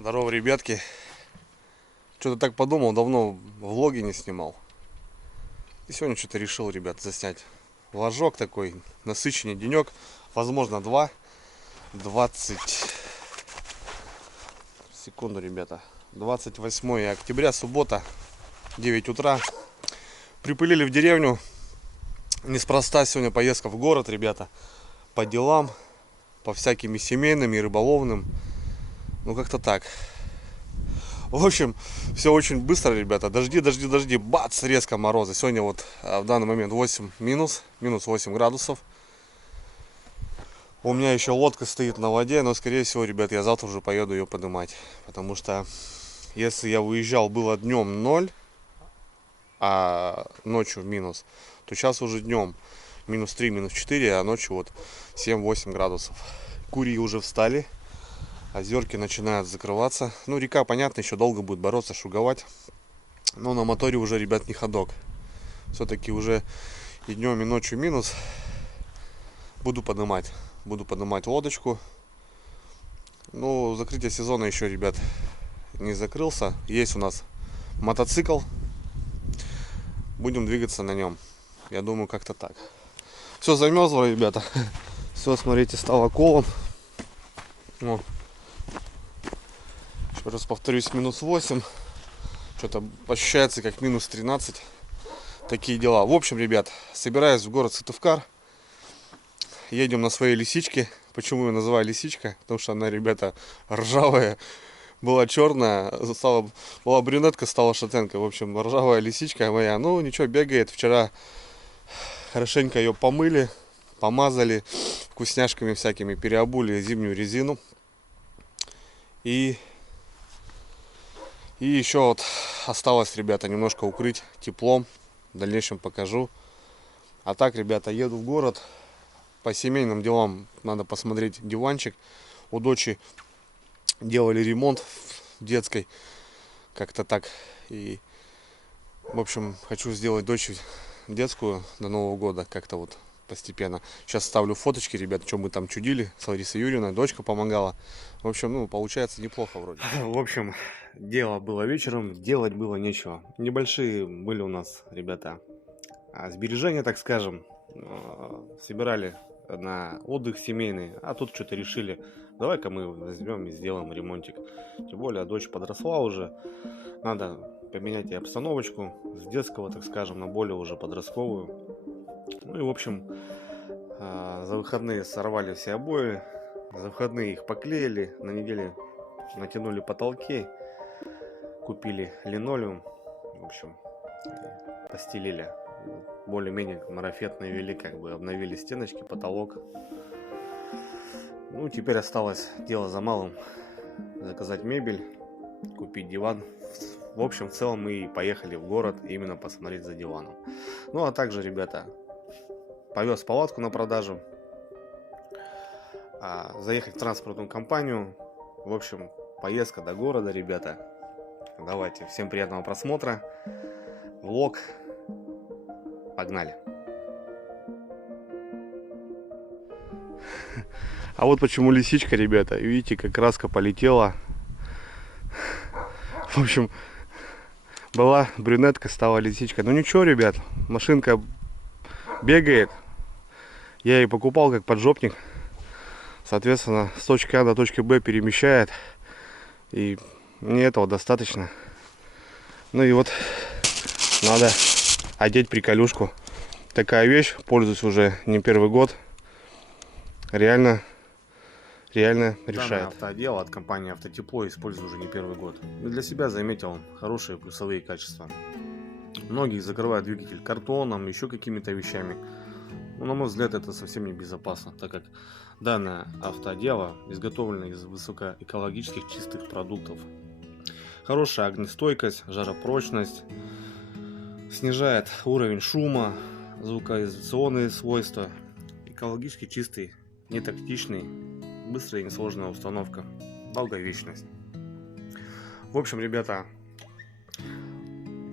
Здорово, ребятки. Что-то так подумал, давно влоги не снимал. И сегодня что-то решил, ребят, заснять вложок такой, насыщенный денек. Возможно, 20... Секунду, ребята. 28 октября, суббота, 9 утра. Припылили в деревню. Неспроста сегодня поездка в город, ребята. По делам, по всякими семейным и рыболовным. Ну, как-то так. В общем, все очень быстро, ребята. Дожди. Бац, резко морозы. Сегодня вот в данный момент минус 8 градусов. У меня еще лодка стоит на воде, но, скорее всего, ребят, я завтра уже поеду ее поднимать. Потому что, если я выезжал, было днем 0, а ночью минус, то сейчас уже днем минус 3, минус 4, а ночью вот 7-8 градусов. Кури уже встали. Озерки начинают закрываться. Ну, река, понятно, еще долго будет бороться, шуговать. Но на моторе уже, ребят, не ходок. Все-таки уже и днем, и ночью минус. Буду поднимать лодочку. Ну, закрытие сезона еще, ребят, не закрылся. Есть у нас мотоцикл. Будем двигаться на нем. Я думаю, как-то так. Все замерзло, ребята. Все, смотрите, стало колом. Вот. Еще раз повторюсь, минус 8. Что-то ощущается как минус 13. Такие дела. В общем, ребят, собираюсь в город Сыктывкар. Едем на своей лисичке. Почему ее называю лисичка? Потому что она, ребята, ржавая. Была черная, была брюнетка, стала шатенка. В общем, ржавая лисичка моя. Ну, ничего, бегает. Вчера хорошенько ее помыли, помазали вкусняшками всякими, переобули зимнюю резину. И еще вот осталось, ребята, немножко укрыть теплом. В дальнейшем покажу. А так, ребята, еду в город. По семейным делам надо посмотреть диванчик. У дочери делали ремонт в детской. Как-то так. И, в общем, хочу сделать дочь детскую до Нового года. Как-то вот постепенно. Сейчас ставлю фоточки, ребят, что мы там чудили с Ларисой Юрьевной. Дочка помогала. В общем, ну, получается неплохо вроде. В общем, дело было вечером, делать было нечего. Небольшие были у нас, ребята, сбережения, так скажем. Собирали на отдых семейный, а тут что-то решили, давай-ка мы возьмем и сделаем ремонтик. Тем более дочь подросла уже, надо поменять и обстановочку с детского, так скажем, на более уже подростковую. Ну и, в общем, за выходные сорвали все обои, за выходные их поклеили, на неделе натянули потолки, купили линолеум, в общем, постелили. Более-менее марафет навели, как бы обновили стеночки, потолок. Ну, теперь осталось дело за малым. Заказать мебель, купить диван. В общем, в целом мы поехали в город именно посмотреть за диваном. Ну, а также, ребята, повез палатку на продажу. Заехать в транспортную компанию. В общем, поездка до города, ребята. Давайте, всем приятного просмотра. Влог. Погнали. А вот почему лисичка, ребята. Видите, как краска полетела. В общем, была брюнетка, стала лисичка. Ну ничего, ребят, машинка бегает. Я ее покупал как поджопник. Соответственно, с точки А до точки Б перемещает. И мне этого достаточно. Ну и вот надо одеть приколюшку. Такая вещь, пользуюсь уже не первый год. Реально решает. Автоотдел от компании Автотепло использую уже не первый год. И для себя заметил хорошие плюсовые качества. Многие закрывают двигатель картоном, еще какими-то вещами. Но, на мой взгляд, это совсем не безопасно, так как данное автоотдело изготовлено из высокоэкологических чистых продуктов. Хорошая огнестойкость, жаропрочность, снижает уровень шума, звукоизоляционные свойства, экологически чистый, нетактичный, быстрая и несложная установка, долговечность. В общем, ребята,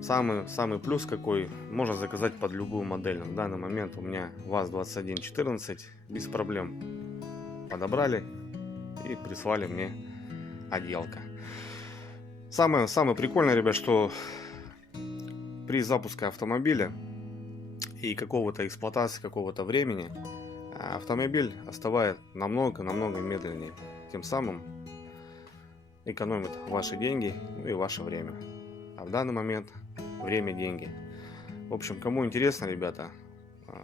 самый плюс какой, можно заказать под любую модель. В данный момент у меня ВАЗ-2114 без проблем подобрали и прислали мне отделка. Самое прикольное, ребят, что при запуске автомобиля и какого-то эксплуатации какого-то времени автомобиль остывает намного медленнее. Тем самым экономит ваши деньги и ваше время. А в данный момент время – деньги. В общем, кому интересно, ребята,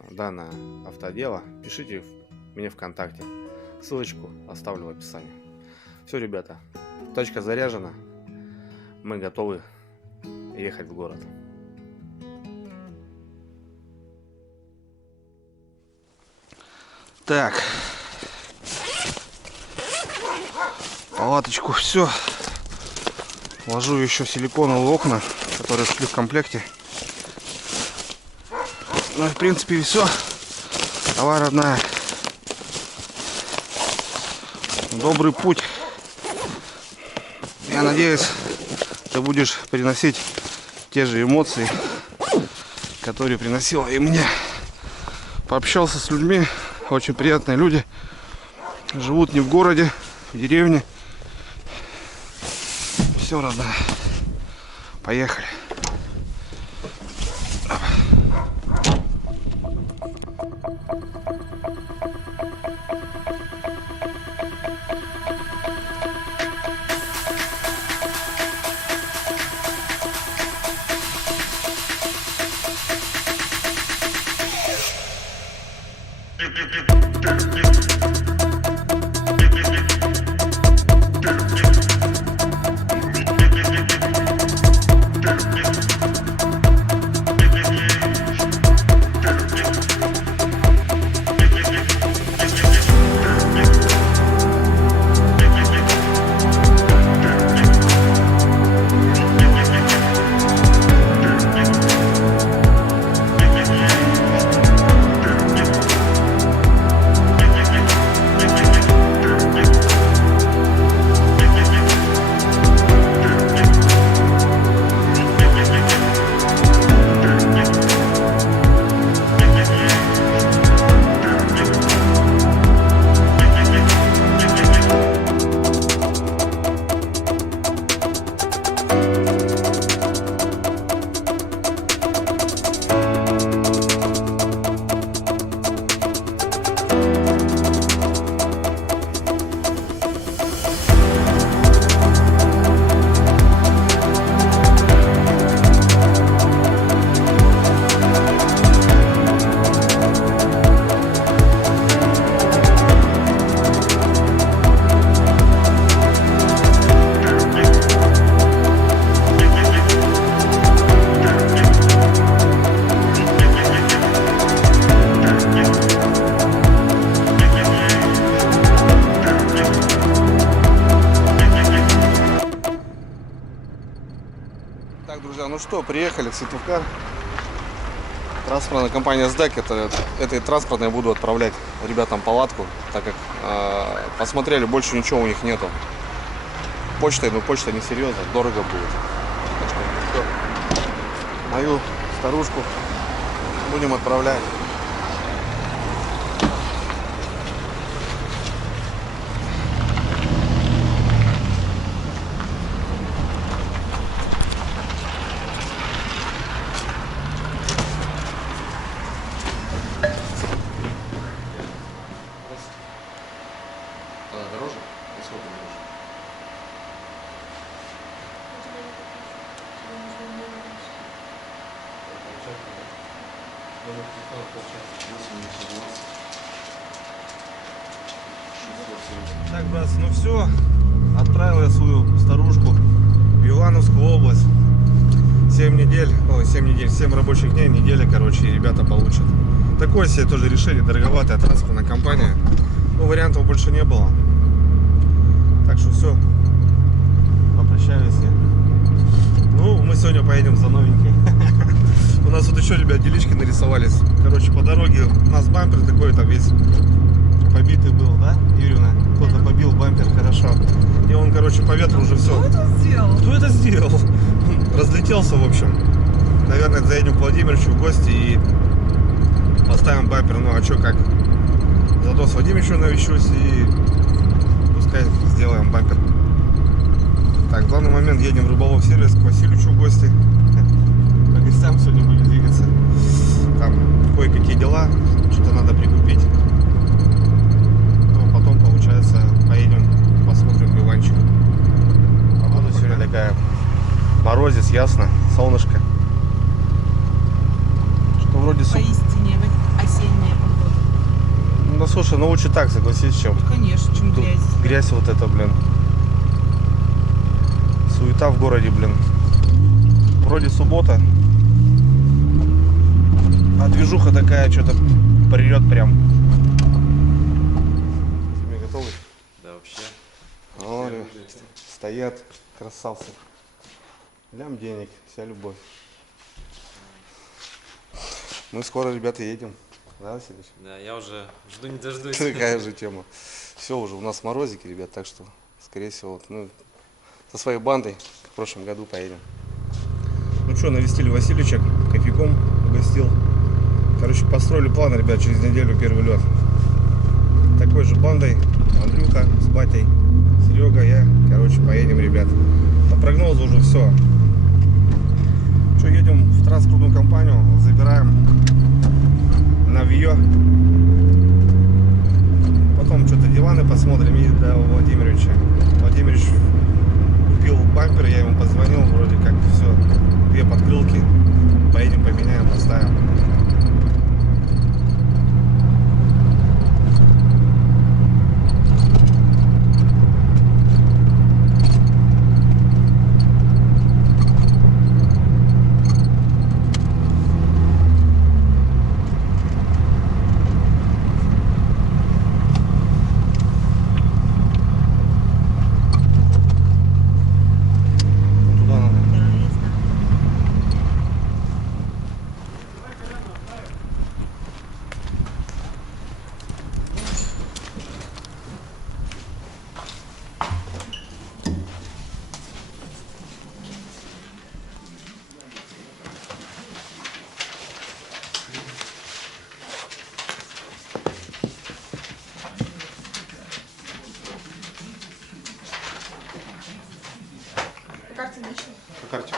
данное автодело, пишите мне ВКонтакте. Ссылочку оставлю в описании. Все, ребята, тачка заряжена. Мы готовы ехать в город. Так, палаточку все. Ложу еще силиконовые окна, которые шли в комплекте. Ну и в принципе все. Давай, родная. Добрый путь. Я надеюсь, ты будешь приносить те же эмоции, которые приносила и мне. Пообщался с людьми, очень приятные люди. Живут не в городе, в деревне. Все, родная. Поехали. Так, друзья, ну что, приехали в Сыктывкар. Транспортная компания СДЭК. Этой транспортной буду отправлять ребятам палатку, так как посмотрели, больше ничего у них нету. Почтой, но почта несерьезно, дорого будет. Так что мою старушку будем отправлять. Дороже? Сколько дороже? Так, братцы, ну все. Отправил я свою старушку в Ивановскую область. 7 рабочих дней, неделя, короче, и ребята получат. Такое себе тоже решение, дороговатая транспортная компания. Ну, вариантов больше не было. Так что все, попрощаюсь я. Ну, мы сегодня поедем за новенький. У нас вот еще, ребят, делишки нарисовались. Короче, по дороге у нас бампер такой, там весь побитый был, да, Юрьевна? Кто-то побил бампер, хорошо. И он, короче, по ветру уже все. Кто это сделал? Кто это сделал? Разлетелся, в общем. Наверное, заедем к Владимировичу в гости и поставим бампер. Ну, а что, как? Зато с Владимировичем навещусь и пускай сделаем бампер. Так, в данный момент едем в рыболов сервис к Васильевичу в гости. По гостям сегодня будем двигаться. Там кое-какие дела, что-то надо прикупить. Ну, а потом, получается, поедем, посмотрим диванчик. Погода сегодня такая, морозец, ясно, солнышко. Что вроде... Поистине осенняя погода. Ну, слушай, ну лучше так, согласись, чем... Ну, конечно, чем грязь. Грязь вот это, блин. Суета в городе, блин. Вроде суббота. А движуха такая, что-то придет прям. Тебе готовы? Да, вообще. О, стоят красавцы. Лям денег, вся любовь. Мы скоро, ребята, едем. Да, Васильевич? Да, я уже жду не дождусь. Такая же тема. Все, уже у нас морозики, ребят, так что, скорее всего, вот, ну, со своей бандой в прошлом году поедем. Ну что, навестили Васильевича, кофейком угостил. Короче, построили план, ребят, через неделю первый лед. Такой же бандой, Андрюха с батей, Серега, я, короче, поедем, ребят. По прогнозу уже все. Что, едем в транспортную компанию, забираем Навье. Потом что-то диваны посмотрим и до Владимировича. Владимирович купил бампер, я ему позвонил, вроде как все, 2 подкрылки. Поедем, поменяем, поставим. По карте.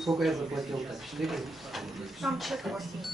Сколько я заплатил так? 4? Там чек у вас есть.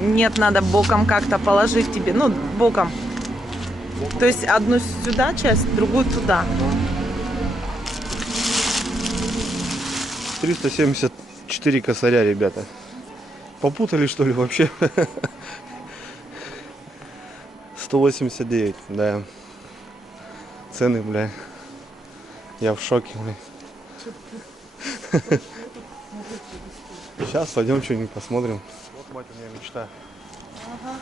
Нет, надо боком как-то положить тебе, ну, боком. То есть одну сюда часть, другую туда. 374 косаря, ребята. Попутали, что ли, вообще? 189, да. Цены, бля. Я в шоке, бля. Сейчас пойдем что-нибудь посмотрим. Вот, мать, у меня мечта. Ага.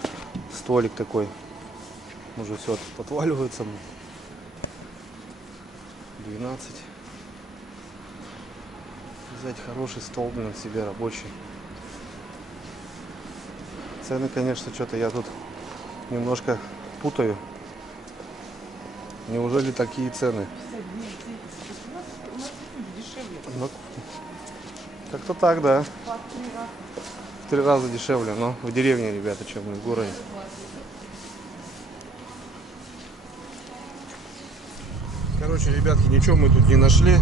Столик такой. Уже все отваливается. 12. Взять хороший стол, блин, себе рабочий. Цены, конечно, что-то я тут немножко путаю. Неужели такие цены? Ну, как-то так, да. В 3 раза дешевле, но в деревне, ребята, чем в городе. Короче, ребятки, ничего мы тут не нашли.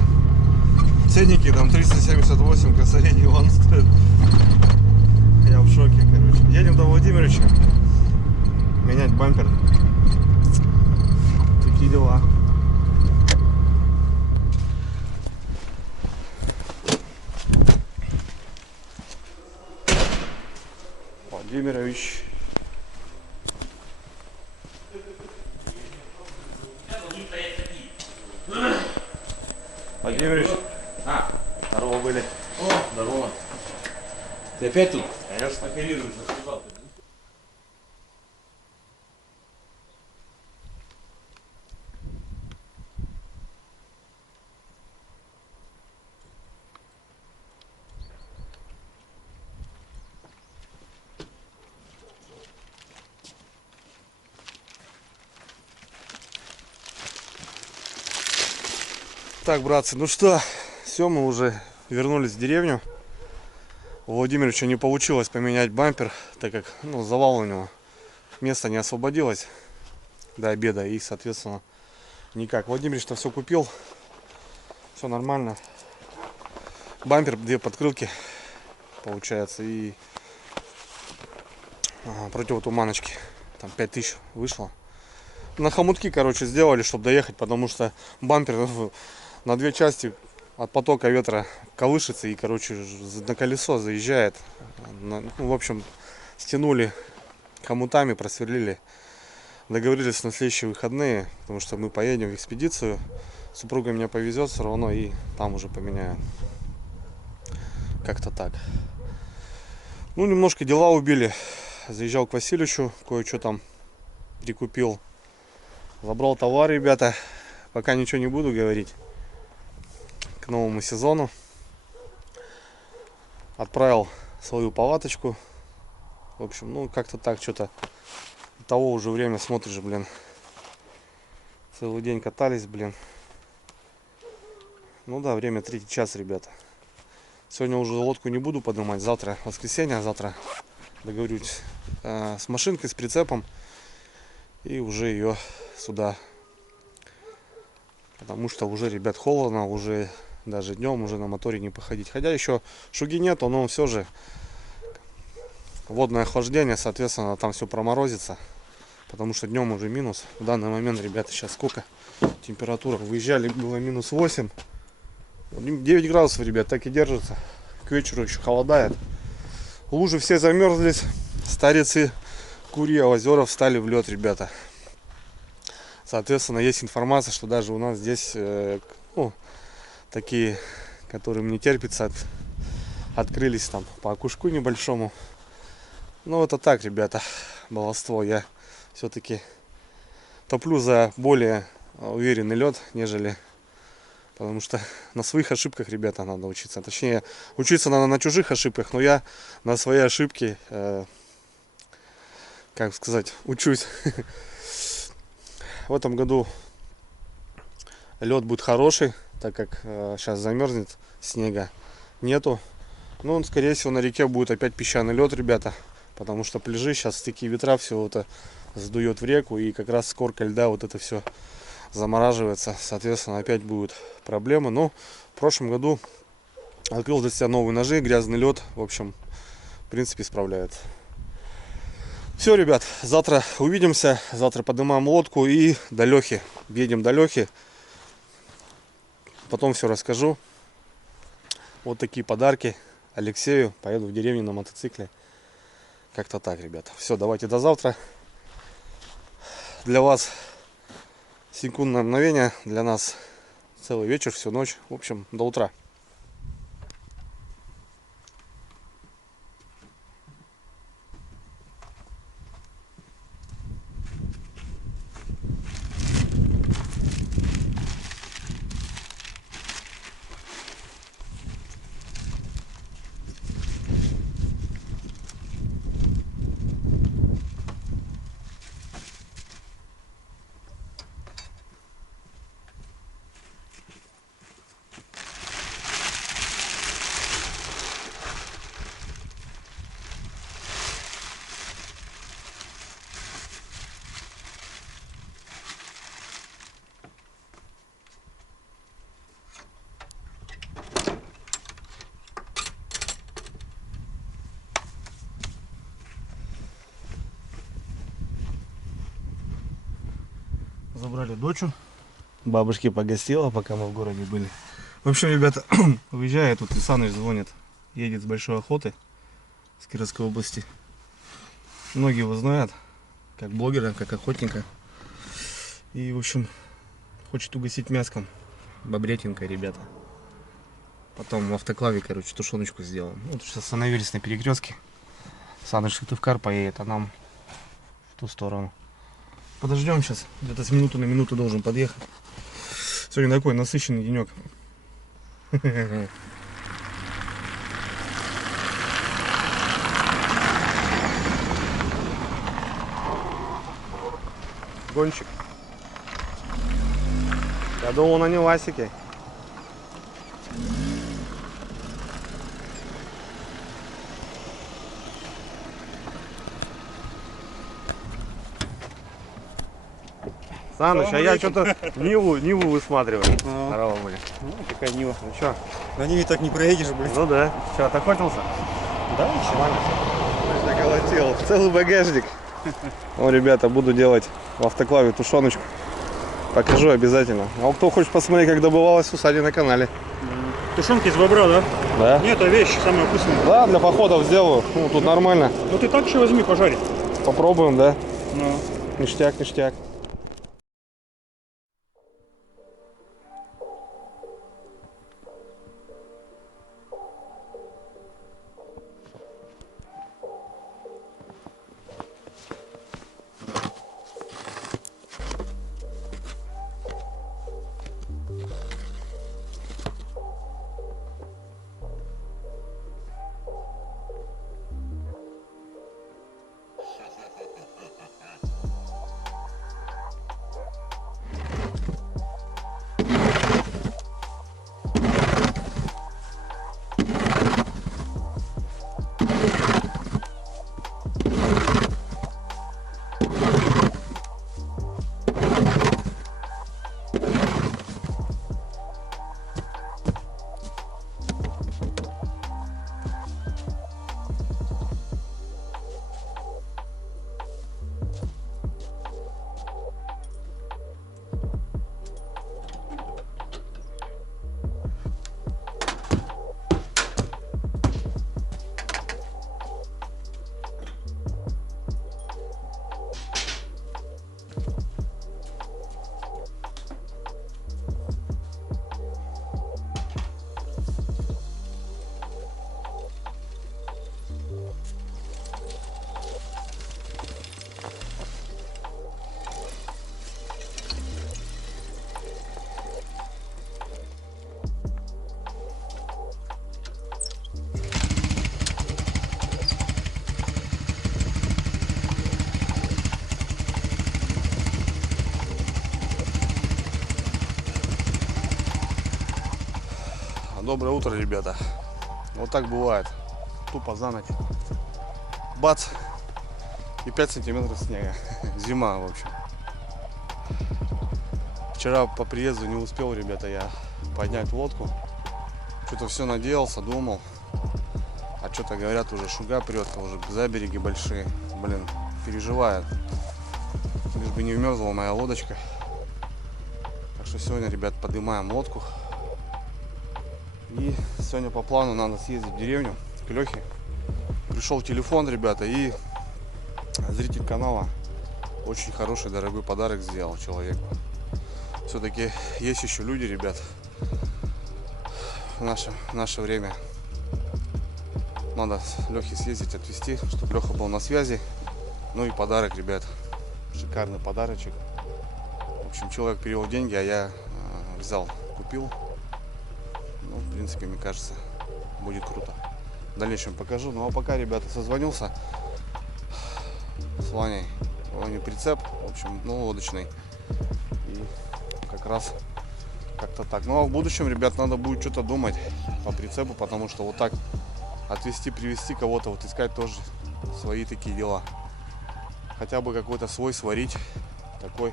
Ценники там 378 косарей диван стоит. Я в шоке, короче. Едем до Владимировича менять бампер. Такие дела. Владимирович. Владимирович. Здорово были. О, здорово. Ты опять тут? Конечно. Оперируешь. Так, братцы, ну что, все, мы уже вернулись в деревню. У Владимировича не получилось поменять бампер, так как завал у него. Место не освободилось до обеда и, соответственно, никак. Владимирович-то все купил, все нормально. Бампер, 2 подкрылки, получается, и противотуманочки. Там 5000 вышло. На хомутки, короче, сделали, чтобы доехать, потому что бампер на 2 части от потока ветра колышется и, короче, на колесо заезжает. В общем, стянули хомутами, просверлили. Договорились на следующие выходные, потому что мы поедем в экспедицию. Супруга меня повезет все равно и там уже поменяю. Как-то так. Ну, немножко дела убили. Заезжал к Васильевичу, кое-что там прикупил. Забрал товар, ребята. Пока ничего не буду говорить. К новому сезону. Отправил свою палаточку. В общем, ну как-то так, что-то того уже время смотришь, блин. Целый день катались, блин. Ну да, время 3 час, ребята. Сегодня уже лодку не буду поднимать. Завтра воскресенье, завтра договорюсь с машинкой, с прицепом. И уже ее сюда. Потому что уже, ребят, холодно, уже даже днем уже на моторе не походить. Хотя еще шуги нету, но все же водное охлаждение, соответственно, там все проморозится. Потому что днем уже минус. В данный момент, ребята, сейчас сколько температура? Выезжали, было минус 8. 9 градусов, ребят, так и держится. К вечеру еще холодает. Лужи все замерзлись. Старицы, Курья, озера встали в лед, ребята. Соответственно, есть информация, что даже у нас здесь такие, которым не терпится, открылись там по окушку небольшому. Ну, это так, ребята, баловство. Я все-таки топлю за более уверенный лед, нежели... Потому что на своих ошибках, ребята, надо учиться. Точнее, учиться надо на чужих ошибках, но я на свои ошибки, как сказать, учусь. В этом году лед будет хороший, так как сейчас замерзнет, снега нету. Ну, скорее всего, на реке будет опять песчаный лед, ребята. Потому что пляжи, сейчас такие ветра, все это сдует в реку. И как раз с коркой льда вот это все замораживается. Соответственно, опять будут проблемы. Но в прошлом году открыл для себя новые ножи, грязный лед. В общем, в принципе, справляется. Все, ребят, завтра увидимся. Завтра поднимаем лодку и до Лехи. Едем до Лехи. Потом все расскажу. Вот такие подарки Алексею. Поеду в деревню на мотоцикле. Как-то так, ребята. Все, давайте до завтра. Для вас секундное мгновение. Для нас целый вечер, всю ночь. В общем, до утра. Забрали дочу. Бабушке погостила, пока мы в городе были. В общем, ребята, уезжая, тут Исаныч звонит. Едет с Большой Охоты, с Кировской области. Многие его знают, как блогера, как охотника. И, в общем, хочет угостить мяском. Бобрятинка, ребята. Потом в автоклаве, короче, тушеночку сделаем. Вот сейчас остановились на перекрестке. Саныч Сыктывкар поедет, а нам в ту сторону. Подождем сейчас. Где-то с минуты на минуту должен подъехать. Сегодня такой насыщенный денек. Гонщик. Я думал, на Невасике. Саныч, а я что-то Ниву высматриваю. Здорово, блин. Ну, такая Нива. Ну что? На Ниве так не проедешь, блин. Ну да. Что, отохотился? Да, нормально. Заколотил. Целый багажник. О, ребята, буду делать в автоклаве тушеночку. Покажу обязательно. А кто хочет посмотреть, как добывалась, усади на канале. Тушенка из бобра, да? Да? Нет, это вещь самая вкусная. Да, для походов сделаю. Ну, тут нормально. Ну ты так еще возьми, пожарь. Попробуем, да? Ну. Ништяк, ништяк. Доброе утро, ребята. Вот так бывает. Тупо за ночь. Бац. И 5 сантиметров снега. Зима, в общем. Вчера по приезду не успел, ребята, я поднять лодку. Что-то все надеялся, думал. А что-то говорят, уже шуга прет, уже забереги большие. Блин, переживаю. Лишь бы не вмерзла моя лодочка. Так что сегодня, ребят, поднимаем лодку. И сегодня по плану надо съездить в деревню к Лехе. Пришел телефон, ребята, и зритель канала очень хороший, дорогой подарок сделал человеку. Все-таки есть еще люди, ребят, в наше время. Надо Лехе съездить, отвезти, чтобы Леха был на связи. Ну и подарок, ребят, шикарный подарочек. В общем, человек перевел деньги, а я взял, купил. Ну, в принципе, мне кажется, будет круто. В дальнейшем покажу. Ну, а пока, ребята, созвонился с Ваней. Ваня прицеп, в общем, ну, лодочный. И как раз как-то так. Ну, а в будущем, ребят, надо будет что-то думать по прицепу, потому что вот так отвезти, привезти кого-то, вот искать тоже свои такие дела. Хотя бы какой-то свой сварить, такой.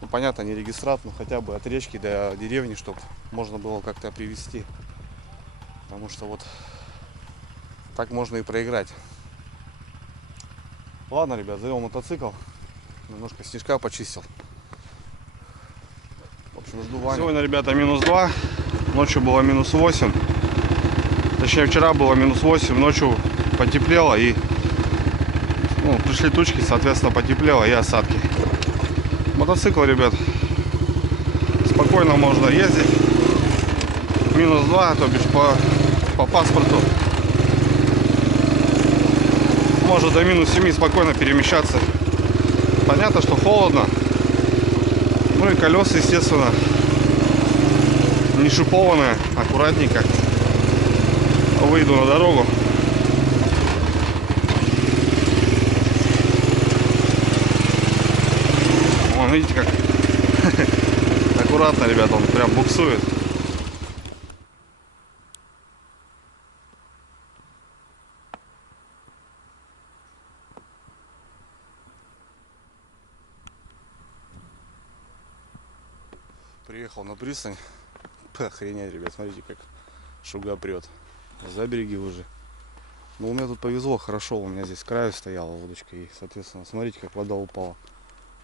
Ну, понятно, не регистрат, но хотя бы от речки до деревни, чтобы можно было как-то привезти. Потому что вот так можно и проиграть. Ладно, ребят, завел мотоцикл. Немножко снежка почистил. В общем, жду Ваню. Сегодня, ребята, -2. Ночью было -8. Точнее, вчера было -8. Ночью потеплело и пришли тучки, соответственно, потеплело и осадки. Мотоцикл, ребят, спокойно можно ездить. -2, то бишь по паспорту. Может до -7 спокойно перемещаться. Понятно, что холодно. Ну и колеса, естественно, не шипованные, аккуратненько. Выйду на дорогу. Вон, видите, как аккуратно, ребята, он прям буксует. Приехал на пристань. Охренеть, ребят, смотрите, как шуга прет. За береги уже. Ну, у меня тут повезло, хорошо, у меня здесь с краю стояла удочка. И, соответственно, смотрите, как вода упала.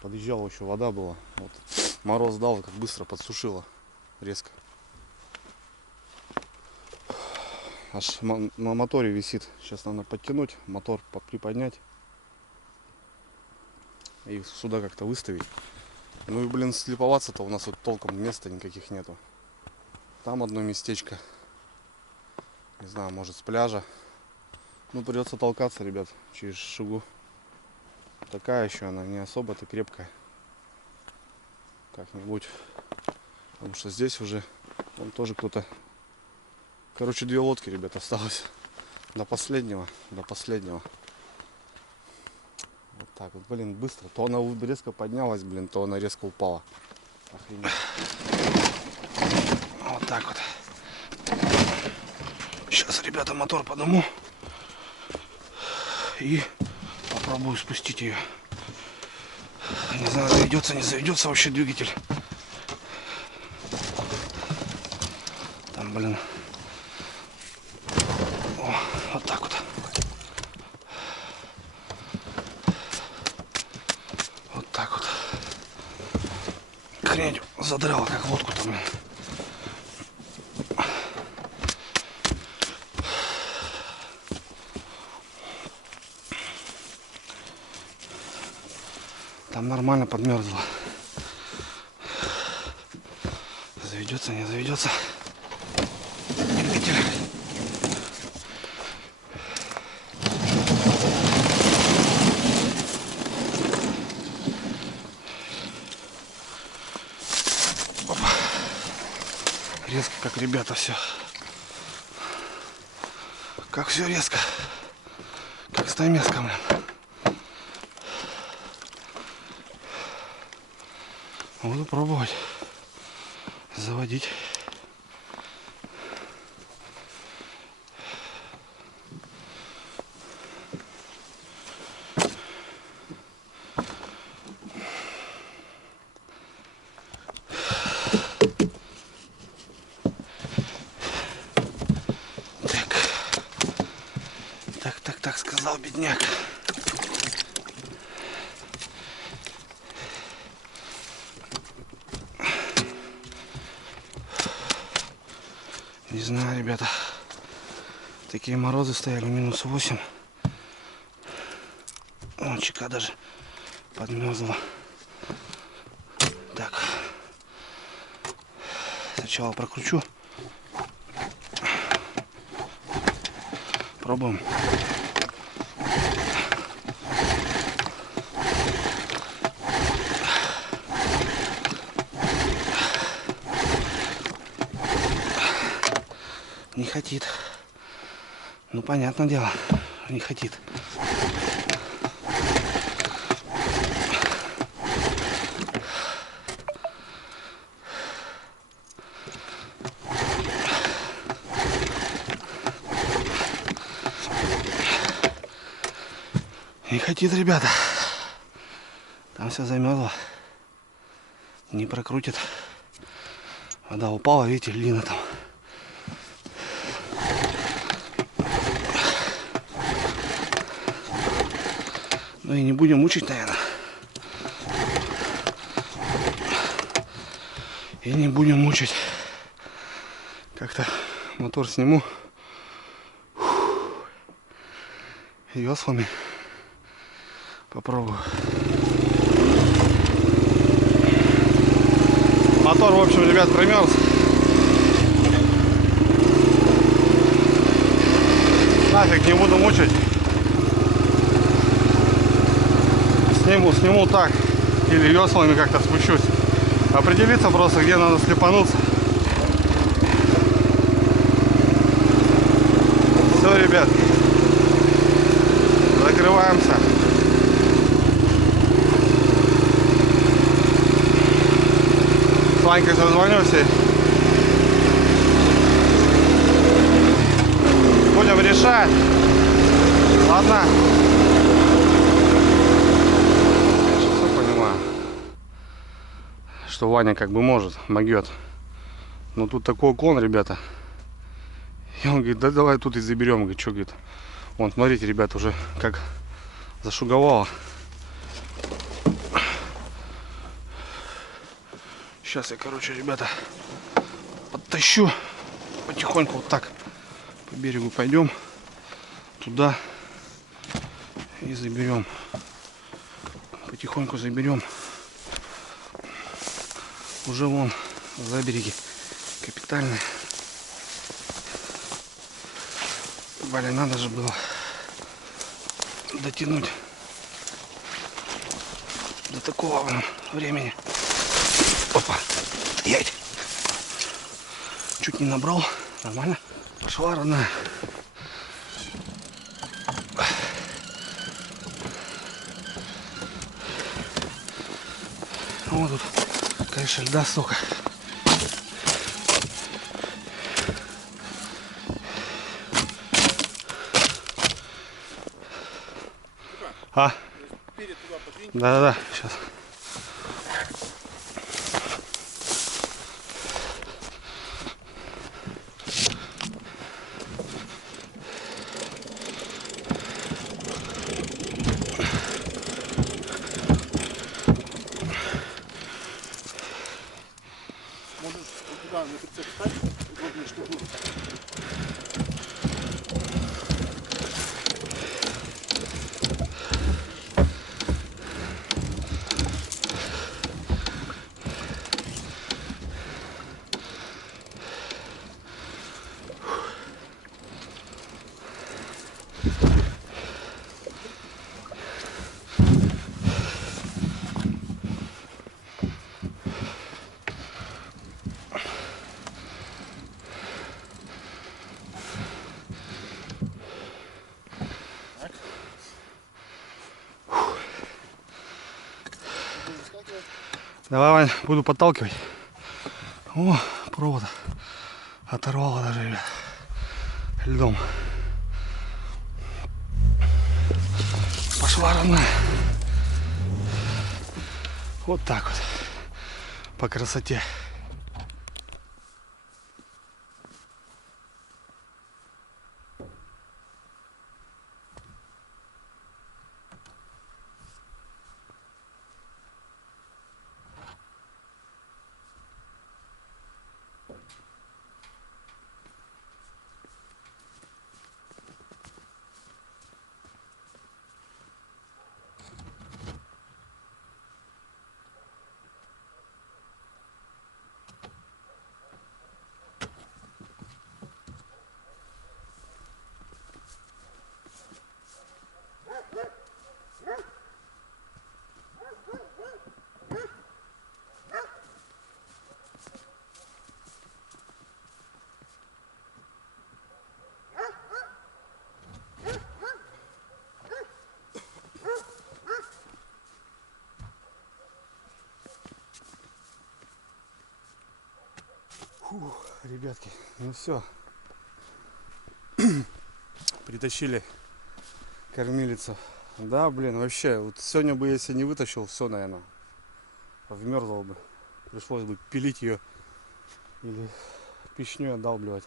Подъезжала, еще вода была. Вот. Мороз дал, как быстро подсушило. Резко. Аж на моторе висит. Сейчас надо подтянуть, мотор приподнять. И сюда как-то выставить. Ну и, блин, слеповаться-то у нас вот толком места никаких нету. Там одно местечко. Не знаю, может с пляжа. Ну, придется толкаться, ребят, через шугу. Такая еще она, не особо-то крепкая. Как-нибудь. Потому что здесь уже, вон тоже кто-то. Короче, 2 лодки, ребят, осталось. До последнего, до последнего. Вот так вот, блин, быстро. То она резко поднялась, блин, то она резко упала. Охренеть. Вот так вот. Сейчас, ребята, мотор подниму. И попробую спустить ее. Не знаю, заведется, не заведется вообще двигатель. Там, блин. О, вот так вот. Вот так вот. Хрень задрала, как лодку там. Там нормально подмерзло. Заведется, не заведется. Двигатель. Опа. Резко, как ребята, все. Как все резко. Как стамеска, блин. Буду пробовать заводить. Так, сказал бедняк. Не знаю, ребята. Такие морозы стояли, -8. О, чека даже подмерзла. Так. Сначала прокручу. Пробуем. Не хотит. Ну, понятное дело, не хотит. Не хотит, ребята. Там все замерзло. Не прокрутит. Вода упала, видите, льдина там. Ну и не будем мучить, наверное. И не будем мучить. Как-то мотор сниму. И веслами попробую. Мотор, в общем, ребят, промерз. Нафиг, не буду мучить. Сниму так. Или веслами как-то спущусь. Определиться просто, где надо слепануться. Все, ребят. Закрываемся. С Ванькой созвонюсь. Будем решать. Ладно. Я же все понимаю, что Ваня как бы может, могет. Но тут такой уклон, ребята. И он говорит, да давай тут и заберем. Говорит, что, говорит. Вон, смотрите, ребята, уже как зашуговало. Сейчас я, короче, ребята, подтащу потихоньку вот так. По берегу пойдем туда и заберем. Потихоньку заберем. Уже вон за береги капитальные. Блин, надо же было дотянуть до такого времени. Опа! Ять! Чуть не набрал. Нормально. Пошла, родная. Вот тут, конечно, льда столько. А? Да-да-да, сейчас. Давай, Вань, буду подталкивать. О, провод оторвало даже, ребят, льдом. Пошла, родная. Вот так вот. По красоте. Фух, ребятки, ну все. Притащили кормилицу. Да, блин, вообще, вот сегодня бы, если не вытащил, все, наверное, вмерзло бы. Пришлось бы пилить ее или печней отдалбливать.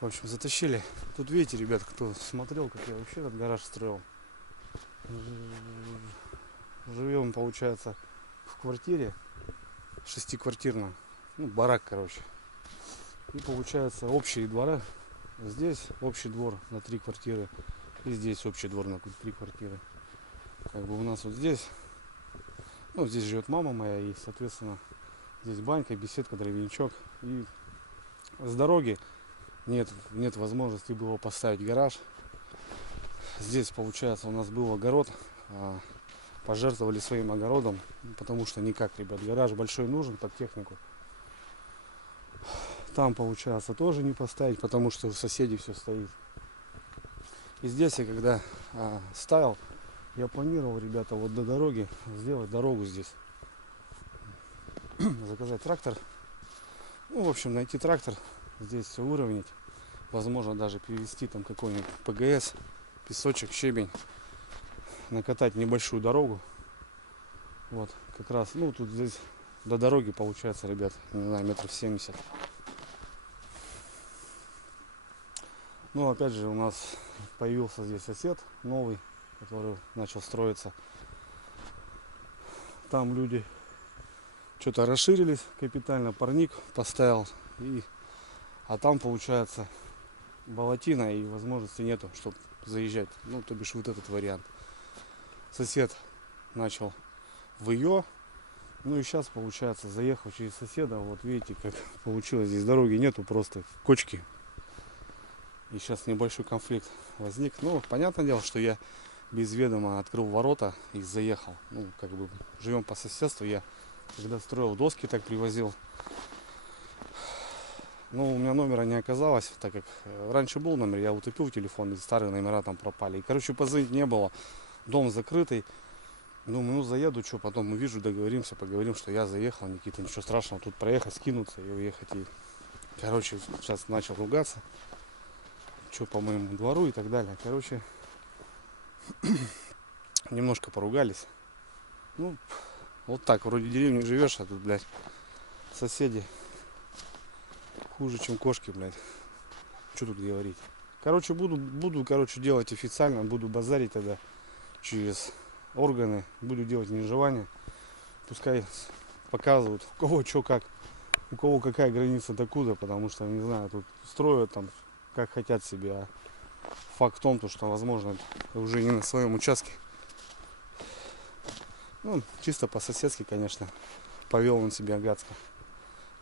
В общем, затащили. Тут видите, ребят, кто смотрел, как я вообще этот гараж строил. Живем, получается, в квартире 6-квартирной. Ну, барак, короче. И получается общие двора. Здесь общий двор на 3 квартиры. И здесь общий двор на 3 квартиры. Как бы у нас вот здесь. Ну, здесь живет мама моя. И, соответственно, здесь банька, беседка, дровяничок. И с дороги нет возможности было поставить гараж. Здесь, получается, у нас был огород. Пожертвовали своим огородом, потому что никак, ребят, гараж большой нужен под технику. Там, получается, тоже не поставить, потому что у соседей все стоит. И здесь я когда ставил, я планировал, ребята, вот до дороги сделать дорогу здесь. Заказать трактор. Ну, в общем, найти трактор, здесь все выровнять. Возможно, даже перевести там какой-нибудь ПГС, песочек, щебень. Накатать небольшую дорогу. Вот, как раз, ну, тут здесь до дороги получается, ребят, не знаю, метров 70. Ну, опять же, у нас появился здесь сосед новый, который начал строиться. Там люди что-то расширились капитально, парник поставил. А там, получается, болотина и возможности нету, чтобы заезжать. Ну, то бишь, вот этот вариант. Сосед начал в ее. Ну и сейчас, получается, заехал через соседа. Вот видите, как получилось. Здесь дороги нету, просто кочки. И сейчас небольшой конфликт возник. Ну, понятное дело, что я без ведома открыл ворота и заехал. Ну, как бы живем по соседству. Я когда строил доски, так привозил. Ну, у меня номера не оказалось, так как раньше был номер, я утопил телефон, и старые номера там пропали. И, короче, позвонить не было. Дом закрытый. Думаю, ну заеду, что потом увижу, договоримся, поговорим, что я заехал, Никита, ничего страшного, тут проехать, скинуться и уехать. И, короче, сейчас начал ругаться, что по моему двору и так далее. Короче, немножко поругались. Ну, вот так, вроде деревни живешь, а тут, блядь, соседи хуже, чем кошки, блядь. Что тут говорить? Короче, буду, короче, делать официально, буду базарить тогда через органы, буду делать межевание. Пускай показывают, у кого что как, у кого какая граница докуда, потому что, не знаю, тут строят там как хотят себе. А факт в том, что, возможно, уже не на своем участке. Ну, чисто по-соседски, конечно, повел он себя гадко.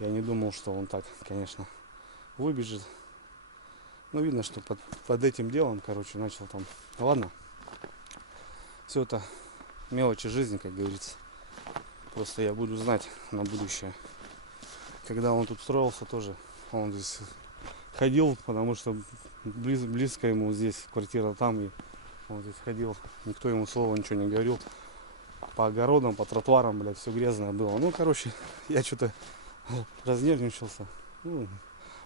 Я не думал, что он так, конечно, выбежит. Ну, видно, что под этим делом, короче, начал там. Ладно. Все это мелочи жизни, как говорится. Просто я буду знать на будущее. Когда он тут строился, тоже он здесь ходил, потому что близко ему здесь квартира там, и он здесь ходил. Никто ему слова ничего не говорил. По огородам, по тротуарам, блядь, все грязное было. Ну, короче, я что-то разнервничался. Ну,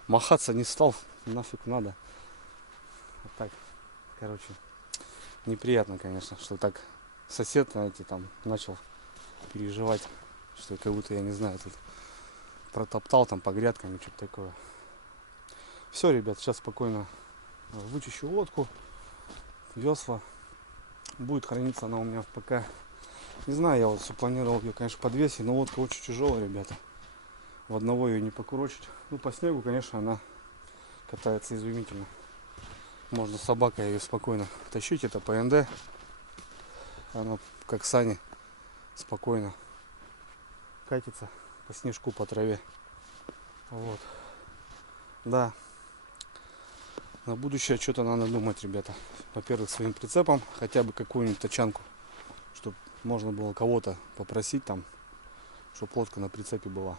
махаться не стал, нафиг надо. Вот так, короче, неприятно, конечно, что так сосед, знаете, там начал переживать, что как будто, я не знаю, тут протоптал там по грядкам и что-то такое. Все, ребят, сейчас спокойно вычищу лодку, весла. Будет храниться она у меня в ПК. Не знаю, я вот все планировал ее, конечно, подвесить, но лодка очень тяжелая, ребята. В одного ее не покурочить. Ну, по снегу, конечно, она катается изумительно. Можно с собакой ее спокойно тащить. Это ПНД. Она, как сани, спокойно катится по снежку, по траве. Вот. Да. На будущее что-то надо думать, ребята. Во-первых, своим прицепом, хотя бы какую-нибудь тачанку, чтобы можно было кого-то попросить там, чтобы лодка на прицепе была.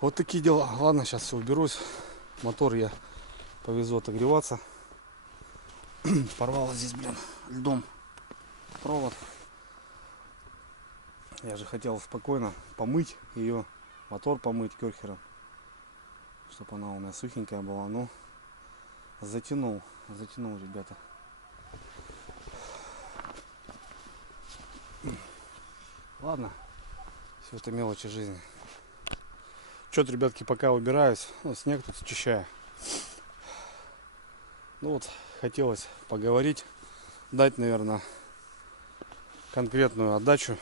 Вот такие дела. Ладно, сейчас все уберусь. Мотор я повезу отогреваться. Порвало здесь, блин, льдом провод. Я же хотел спокойно помыть ее, мотор помыть керхером, чтобы она у меня сухенькая была. Ну, затянул, ребята. Ладно, все это мелочи жизни. Что-то, ребятки, пока убираюсь, ну, снег тут счищаю. Ну вот, хотелось поговорить, дать, наверное, конкретную отдачу.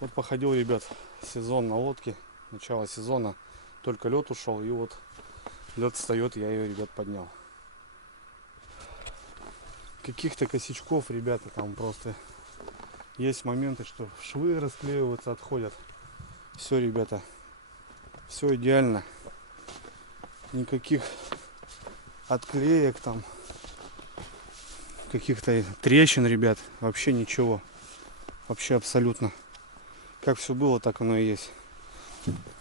Вот походил, ребят, сезон на лодке, начало сезона, только лед ушел, и вот лед встает, я ее, ребят, поднял. Каких-то косячков, ребята, там просто есть моменты, что швы расклеиваются, отходят. Все, ребята, все идеально. Никаких отклеек там, каких-то трещин, ребят. Вообще ничего. Вообще абсолютно. Как все было, так оно и есть.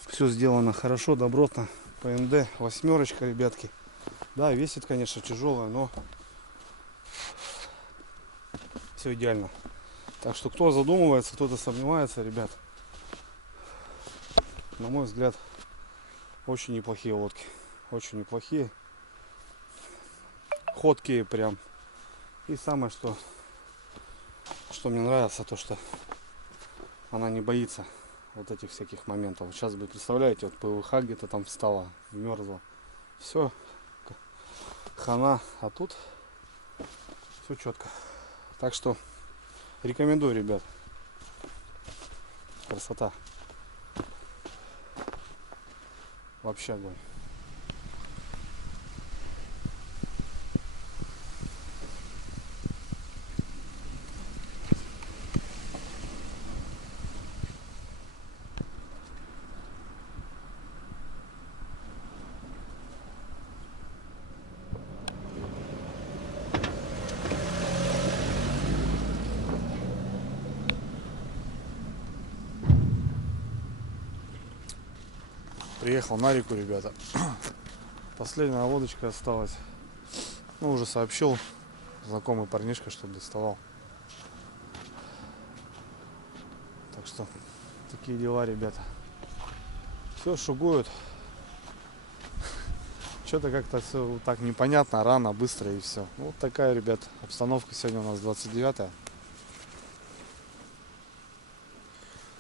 Все сделано хорошо, добротно. ПНД 8, ребятки. Да, весит, конечно, тяжелая, но все идеально. Так что кто задумывается, кто-то сомневается, ребят, на мой взгляд, очень неплохие лодки. Очень неплохие. Ходкие прям. И самое, что мне нравится, то что она не боится вот этих всяких моментов. Сейчас вы представляете, вот ПВХ где-то там встала, мерзла. Все, хана, а тут все четко. Так что рекомендую, ребят. Красота. Вообще огонь. Приехал на реку, ребята. Последняя лодочка осталась. Ну, уже сообщил знакомый парнишка, чтобы доставал. Так что такие дела, ребята. Все шугуют. Что-то как-то все так непонятно, рано, быстро и все. Вот такая, ребят, обстановка. Сегодня у нас 29-е.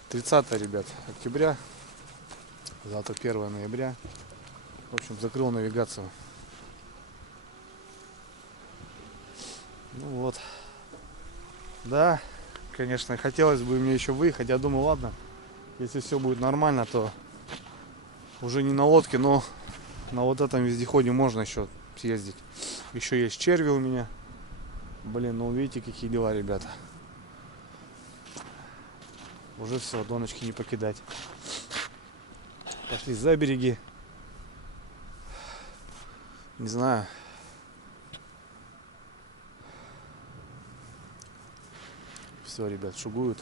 30, ребят, октября. Завтра 1 ноября. В общем, закрыл навигацию. Ну вот. Да, конечно, хотелось бы мне еще выехать. Я думаю, ладно, если все будет нормально, то уже не на лодке, но на вот этом вездеходе можно еще съездить. Еще есть черви у меня. Блин, ну видите, какие дела, ребята. Уже все, доночки не покидать. Пошли за береги. Не знаю. Все, ребят, шугуют.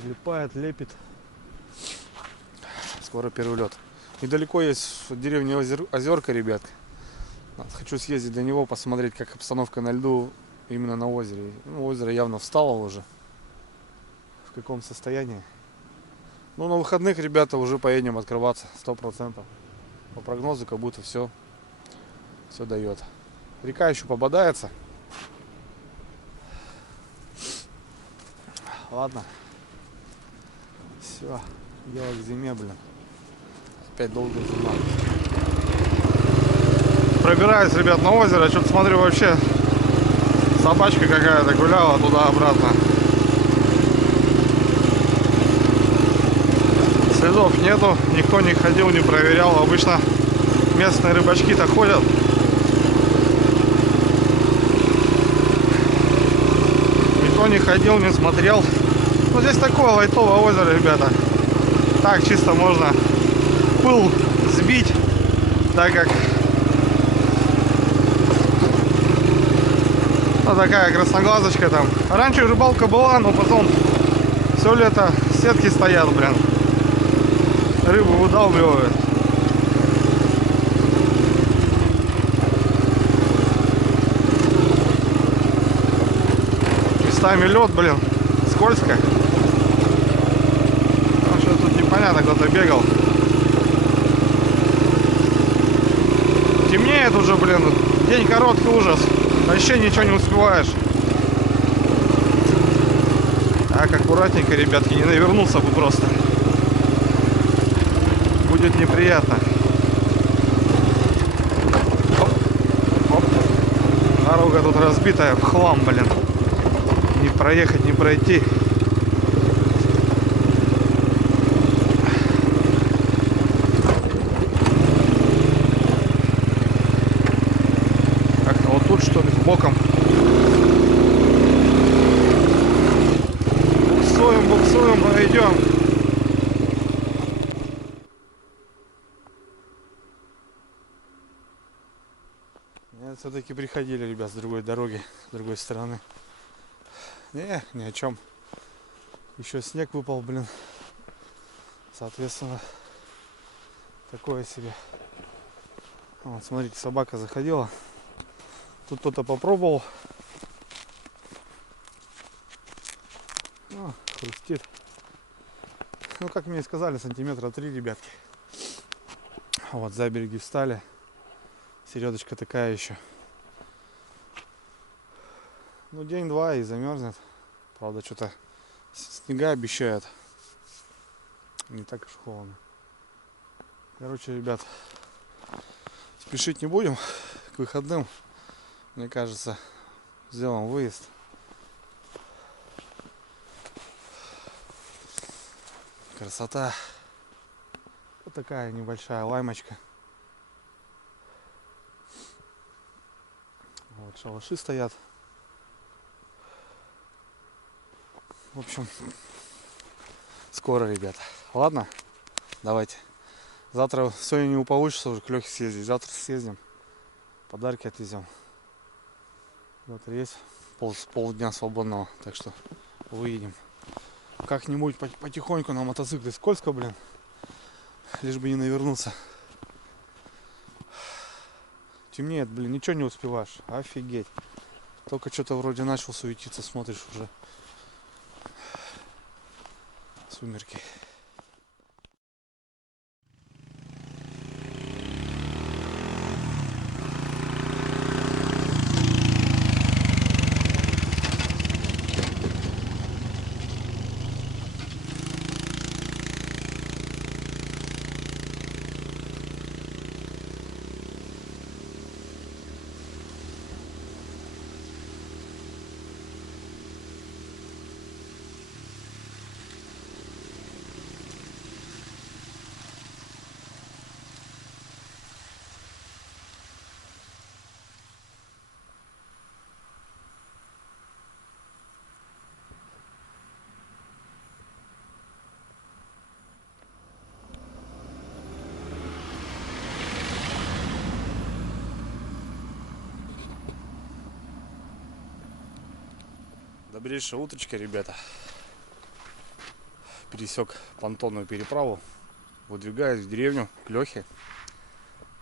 Залипает, лепит. Скоро первый лед. Недалеко есть деревня Озерка, ребят. Хочу съездить до него, посмотреть, как обстановка на льду именно на озере. Ну, озеро явно встало уже. В каком состоянии. Ну, на выходных, ребята, уже поедем открываться 100%. По прогнозу, как будто все дает. Река еще пободается. Ладно. Все. Дело к зиме, блин. Опять долгая зима. Пробираюсь, ребят, на озеро. Что-то смотрю, вообще собачка какая-то гуляла туда-обратно. Следов нету, никто не ходил, не проверял. Обычно местные рыбачки-то ходят. Никто не ходил, не смотрел. Ну, здесь такое лайтовое озеро, ребята. Так чисто можно пыл сбить, так как ну, такая красноглазочка там. Раньше рыбалка была, но потом все лето сетки стоят, блин. Рыбу выдалбливают. Местами лед, блин, скользко. Ну, что тут непонятно, кто-то бегал. Темнеет уже, блин. День короткий, ужас. Вообще ничего не успеваешь. Так, аккуратненько, ребятки, не навернуться бы просто. Будет неприятно. Оп, оп. Дорога тут разбитая в хлам, блин. Не проехать, не пройти. Как-то вот тут что ли боком. Буксуем, мы идем. Нет, все-таки приходили, ребят, с другой дороги, с другой стороны. Не, ни о чем. Еще снег выпал, блин. Соответственно, такое себе. Вот, смотрите, собака заходила. Тут кто-то попробовал. О, хрустит. Ну, как мне и сказали, сантиметра 3, ребятки. Вот, за береги встали. Середочка такая еще. Ну, день-два и замерзнет. Правда, что-то снега обещают. Не так уж холодно. Короче, ребят, спешить не будем к выходным. Мне кажется, сделаем выезд. Красота. Вот такая небольшая лаймочка. Вот шалаши стоят. В общем, скоро, ребята. Ладно, давайте. Завтра сегодня не получится уже к Лехе съездить. Завтра съездим. Подарки отвезем. Завтра есть полдня свободного. Так что выедем. Как-нибудь потихоньку на мотоцикле. Скользко, блин. Лишь бы не навернуться. Темнеет, блин, ничего не успеваешь. Офигеть. Только что-то вроде начал суетиться, смотришь уже. Сумерки. Добрейшая утречка, ребята. Пересек понтонную переправу. Выдвигаюсь в деревню к Лехе.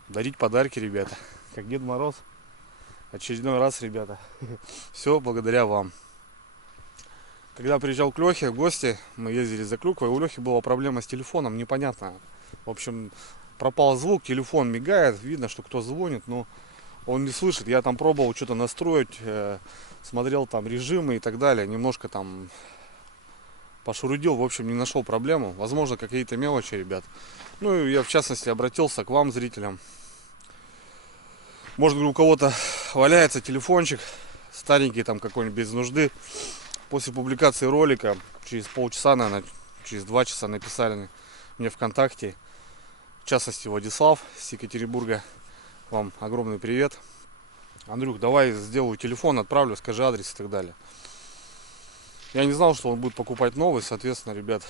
Дарить подарки, ребята. Как Дед Мороз. Очередной раз, ребята. Все благодаря вам. Когда приезжал к Лехе в гости, мы ездили за клюквой. У Лехи была проблема с телефоном, непонятно. В общем, пропал звук, телефон мигает. Видно, что кто звонит, но он не слышит. Я там пробовал что-то настроить, смотрел там режимы и так далее. Немножко там пошурудил, в общем, не нашел проблему. Возможно, какие-то мелочи, ребят. Ну, я в частности обратился к вам, зрителям. Может, у кого-то валяется телефончик старенький там какой-нибудь без нужды. После публикации ролика через полчаса, наверное, через 2 часа написали мне ВКонтакте. В частности, Владислав с Екатеринбурга. Вам огромный привет. Андрюх, давай сделаю телефон, отправлю, скажи адрес и так далее. Я не знал, что он будет покупать новый, соответственно, ребят,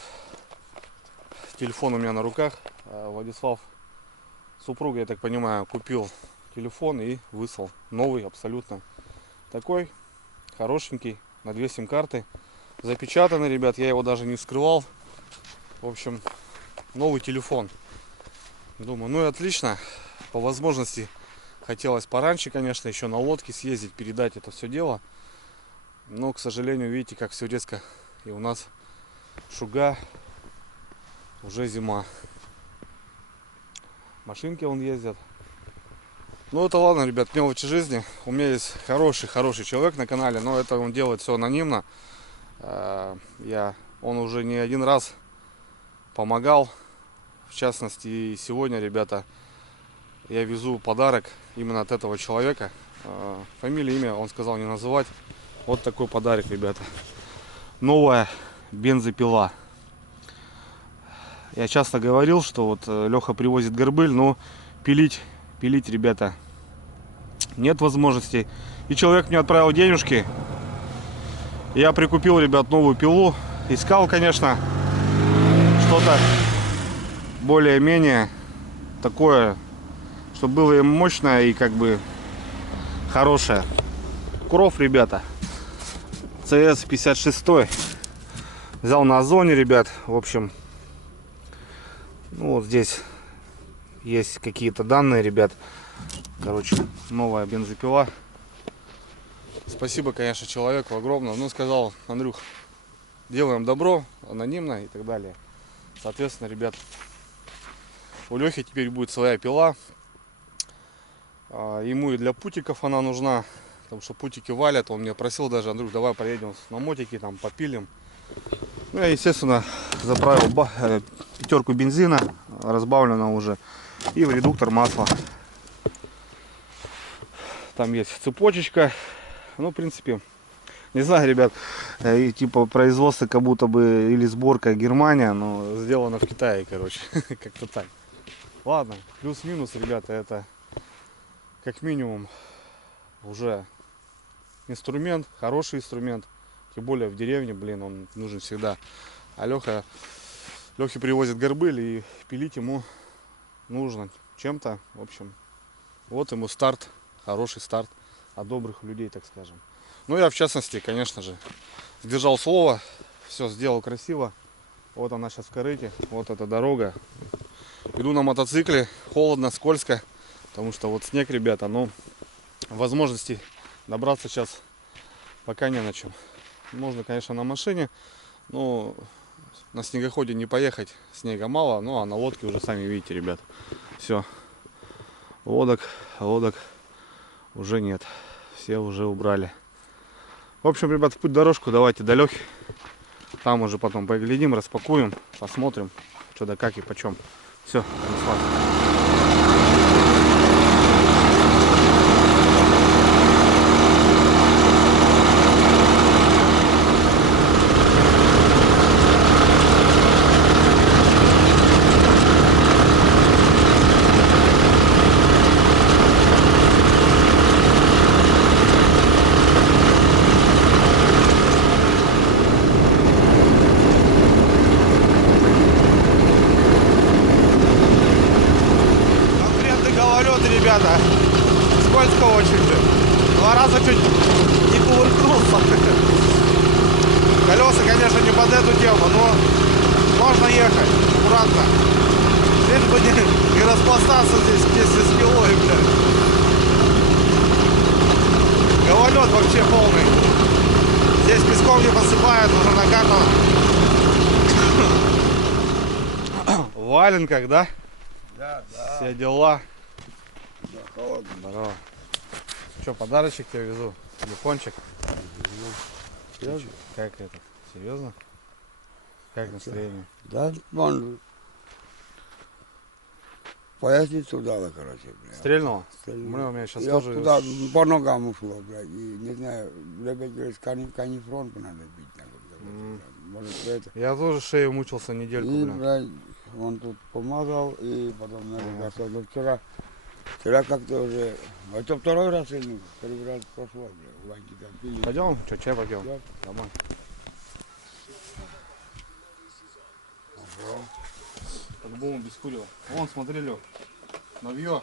телефон у меня на руках. Владислав, супруга, я так понимаю, купил телефон и выслал новый абсолютно. Такой хорошенький, на 2 сим-карты. Запечатанный, ребят, я его даже не вскрывал. В общем, новый телефон. Думаю, ну и отлично. По возможности хотелось пораньше, конечно, еще на лодке съездить, передать это все дело. Но, к сожалению, видите, как все резко. И у нас шуга, уже зима. Машинки вон ездят. Ну это ладно, ребят, мелочи жизни. У меня есть хороший человек на канале, но это он делает все анонимно. Он уже не один раз помогал. В частности, и сегодня, ребята, я везу подарок именно от этого человека. Фамилия, имя он сказал не называть. Вот такой подарок, ребята. Новая бензопила. Я часто говорил, что вот Леха привозит горбыль, но пилить, ребята, нет возможности. И человек мне отправил денежки. Я прикупил, ребят, новую пилу. Искал, конечно, что-то более-менее такое, чтобы было и мощное, и как бы хорошая. Кров, ребята. CS 56. Взял на Озоне, ребят. В общем, ну вот здесь есть какие-то данные, ребят. Короче, новая бензопила. Спасибо, конечно, человеку огромное. Ну, сказал: Андрюх, делаем добро, анонимно и так далее. Соответственно, ребят, у Лехи теперь будет своя пила. Ему и для путиков она нужна, потому что путики валят. Он меня просил даже: Андрюх, давай поедем на мотике, там попилим. Ну, я, естественно, заправил пятерку бензина, разбавлено уже, и в редуктор масла. Там есть цепочечка. Ну, в принципе, не знаю, ребят, типа производство как будто бы или сборка Германия, но сделано в Китае, короче, как-то так. Ладно, плюс-минус, ребята, это как минимум уже инструмент, хороший инструмент, тем более в деревне, блин, он нужен всегда. А Лехе привозит горбыль, и пилить ему нужно чем-то, в общем, вот ему старт, хороший старт от добрых людей, так скажем. Ну, я в частности, конечно же, сдержал слово, все сделал красиво. Вот она сейчас в корыте, вот эта дорога. Иду на мотоцикле, холодно, скользко, потому что вот снег, ребята, ну, возможности добраться сейчас пока не на чем. Можно, конечно, на машине, но на снегоходе не поехать, снега мало, ну, а на лодке уже сами видите, ребят. Все, лодок уже нет, все уже убрали. В общем, ребят, в путь дорожку, давайте до Лехи. Там уже потом поглядим, распакуем, посмотрим, что да как и почем. Все, понеслась. Ребята, скользко очень же. 2 раза чуть не кувыркнулся. Колеса, конечно, не под эту тему, но можно ехать аккуратно. Лишь бы не распластаться здесь вместе с пилой, блядь. Гололед вообще полный. Здесь песком не посыпают, уже накатано. В валенках, да? Да, да. Все дела. Холодно. Здорово. Что, подарочек тебе везу? Телефончик? Серьезно? Как это? Серьезно? Как настроение? Да, вон поясницу дала, короче, блядь. Стрельнуло? Стрельнуло. Блин, у меня сейчас Я тоже... туда по ногам ушло, блядь. И не знаю, ребят говорят, канифронку надо бить. Может, это. Я тоже шею мучился недельку, И, блин. блядь, он тут помазал, и потом налегался. Но вчера как-то уже... Это 2-й раз сильный, 1-й раз прошло, блядь. Ваньки там пили. Пойдем? Что, чай попьем? Да. Домой. По-любому без курева. Вон, смотри, Лёх. Новье.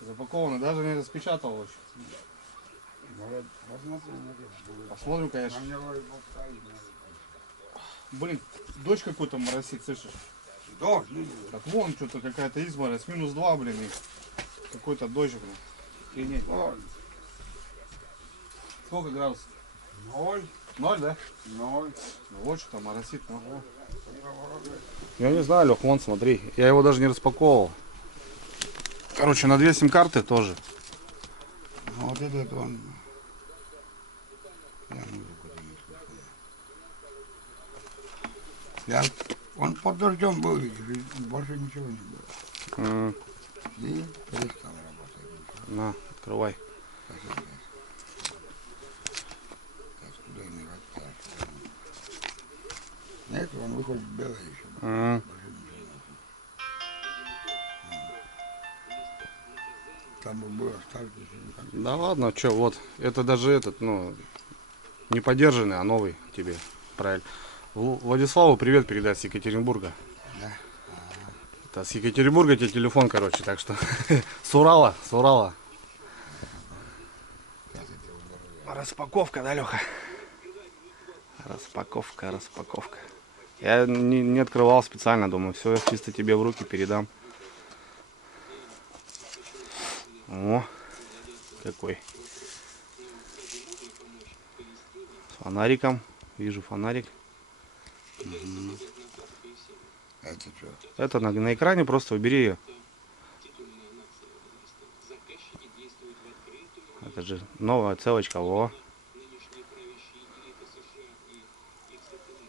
Запаковано. Даже не распечатал еще. Может, посмотрим. Посмотрим, конечно. На него и поставить надо. Блин, дождь какой-то моросит, слышишь? Дождь, не было. Так вон что-то какая-то изморозь. -2, блин. И какой-то дождь, блин. Охренеть. Сколько градусов? 0, 0, да? 0. Ну вот что-то моросит. Ну. Я не знаю, Лех, вон смотри. Я его даже не распаковывал. Короче, на 2 сим-карты тоже. А вот этот он... Я музыку-то не слушаю. Он под дождем был, видишь, больше ничего не было. И перестал работать. На, открывай. Нет, он выходит белый еще. М. Больше ничего нет. Там был остатки. Да ладно, что, вот. Это даже этот, ну, не подержанный, а новый тебе. Правильно. Владиславу привет передай с Екатеринбурга. Да. Это с Екатеринбурга тебе телефон, короче, так что с Урала. Распаковка, да, Леха? Распаковка. Я не открывал специально, думаю, все, я чисто тебе в руки передам. О, какой. С фонариком. Вижу фонарик. Это что? Это на экране, просто убери ее. Это же новая целочка.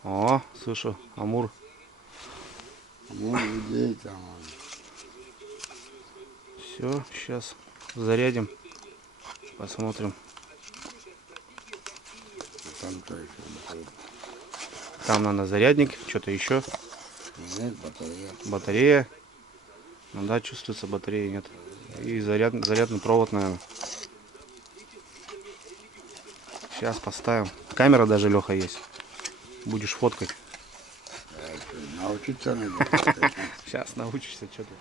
О, слышу, Амур. Ну, людей там. Все, сейчас зарядим. Посмотрим. Там что еще? Там надо зарядник, что-то еще. Нет, батарея. Батарея. Ну да, чувствуется, батареи нет. И зарядный провод, наверное. Сейчас поставим. Камера даже, Леха, есть. Будешь фоткать. Научиться надо. Сейчас научишься, что ты.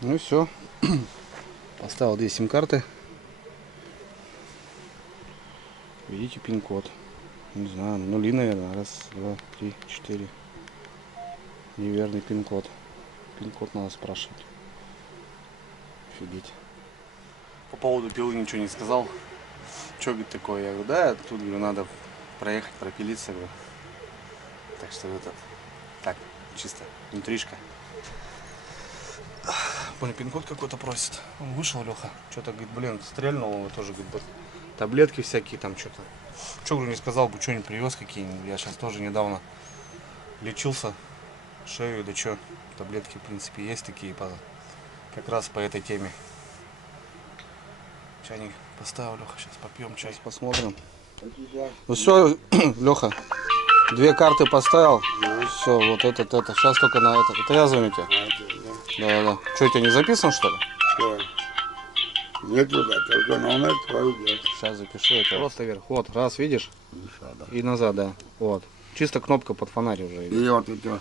Ну и все. Поставил 2 сим-карты. Видите пин-код. Не знаю, нули, наверное. 1, 2, 3, 4. Неверный пин-код. Пин-код надо спрашивать. Офигеть. По поводу пилы ничего не сказал. Что, говорит, такое? Я говорю, да, тут, говорю, надо проехать, пропилиться, говорю. Так что этот, так, чисто, интрижка. Понял, пин-код какой-то просит. Он вышел, Леха. Что-то, говорит, блин, стрельнул, он тоже, говорит, таблетки всякие там что-то. Что, говорю, не сказал бы, что-нибудь привез какие-нибудь. Я сейчас тоже недавно лечился, шею, да что. Таблетки, в принципе, есть такие, как раз по этой теме. Чайник поставил, Леха, сейчас попьем чай. Сейчас посмотрим. Ну все, Леха, 2 карты поставил. Все, вот этот. Сейчас только на это. Отвязывайте. Да. Что, у тебя не записан, что ли? Что? Нет, туда, только номер твой идет. Сейчас запишу это. Просто вверх. Вот, раз, видишь? И назад, да. Вот. Чисто кнопка под фонарь уже идет. И вот это.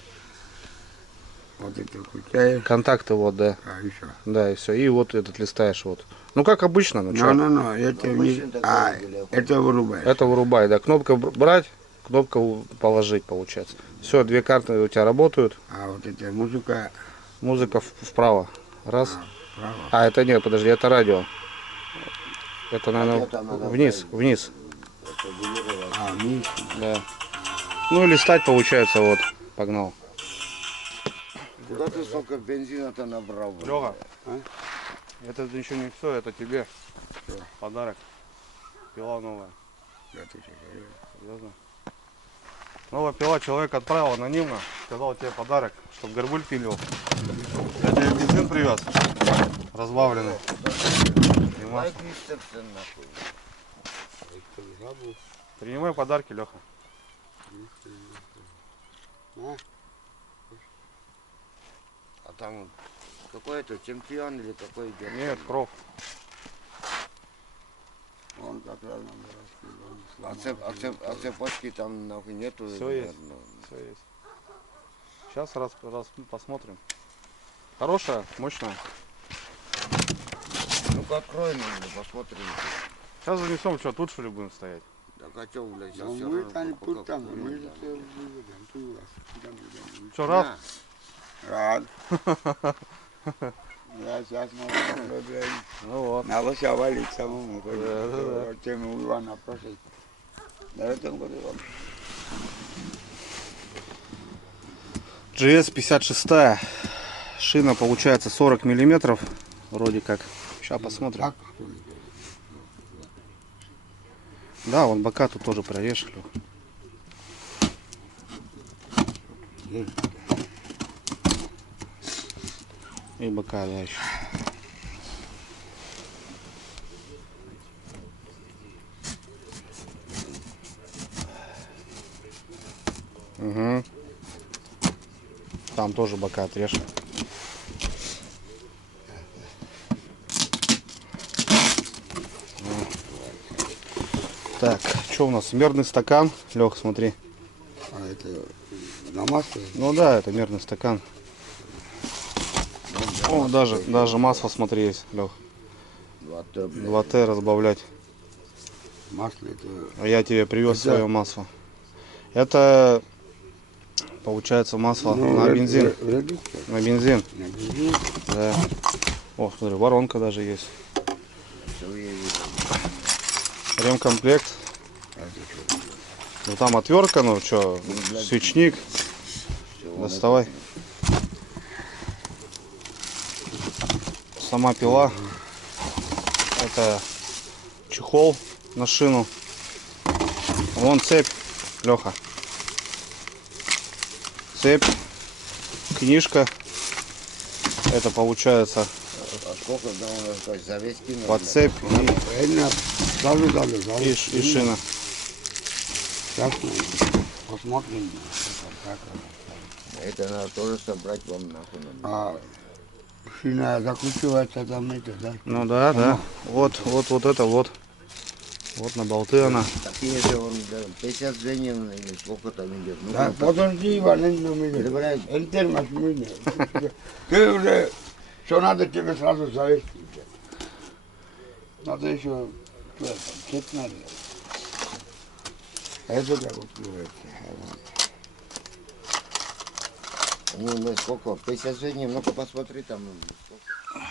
Вот это включаешь. Контакты вот, да. А, еще. Да, и все. И вот этот листаешь вот. Ну как обычно, ну что? Ну, это вниз. А, это вырубаешь. Это вырубай, да. Кнопка брать, кнопка положить, получается. Все, 2 карты у тебя работают. А вот эта музыка. Музыка вправо. Раз. Право. А, это нет, подожди, это радио. Это, наверное, вниз. А, вниз. Да. Ну и листать получается, вот. Погнал. Куда ты столько бензина-то набрал? Лёха, это еще не все, это тебе подарок. Пила новая. Серьезно? Новая пила человек отправил анонимно. Сказал тебе подарок, чтобы горбуль пилил. Я тебе бензин привез. Разбавленный. И масло. Принимай подарки, Леха. А там какой это, чемпион или какой идет? Нет, кров. Он как раз А цепочки там нахуй нету? Все есть. Все есть. Сейчас раз посмотрим. Хорошая, мощная. Ну-ка открой, посмотрим. Сейчас занесем, что тут что ли будем стоять? Так а что, блядь, сейчас Ну, все мы равно там, пока тут там, курим, мы да. же все выведем, ты у вас, куда будем. Что, раз? Рад. Я сейчас могу, блядь, Ну вот. на лося валить самому. Да. Тему у Ивана просить. На этом году вам. GS 56, шина получается 40 миллиметров, вроде как. Сейчас посмотрим. Так, Да, вон бока тут тоже прорежь. И бока, да, еще. Угу. Там тоже бока отрежь. Так, что у нас? Мерный стакан. Лех, смотри. а это на масле? Ну да, это мерный стакан. О, даже масло, смотри, есть, Лех. 2Т, блядь. 2Т разбавлять. Масло это... А я тебе привез Это- свое масло. Это получается масло на бензин. Редуктор. На бензин. На бензин. Да. О, смотри, воронка даже есть. Всё я вижу. Ремкомплект. Ну там отвертка, ну что, свечник. Доставай. Сама пила. Это чехол на шину. Вон цепь, Леха. Цепь, книжка. Это получается А сколько давно, то есть за весь кино? под цепь Правильно. Сразу дали, сразу. и шина. Сейчас мы посмотрим. Как Это надо тоже собрать вам нахуй. А шина закручивается там это, да? Ну да, да. Вот это вот. Вот на болты она. Такие же он, да, 50 звеньев или сколько там идет. Ну, Да, подожди, Иван, Перебирай. Энтермаш, ты уже, что надо тебе сразу завести. Надо еще, цепь надо. Это как открывается. Ну, сколько? 50 звеньев, ну-ка посмотри там. Сколько.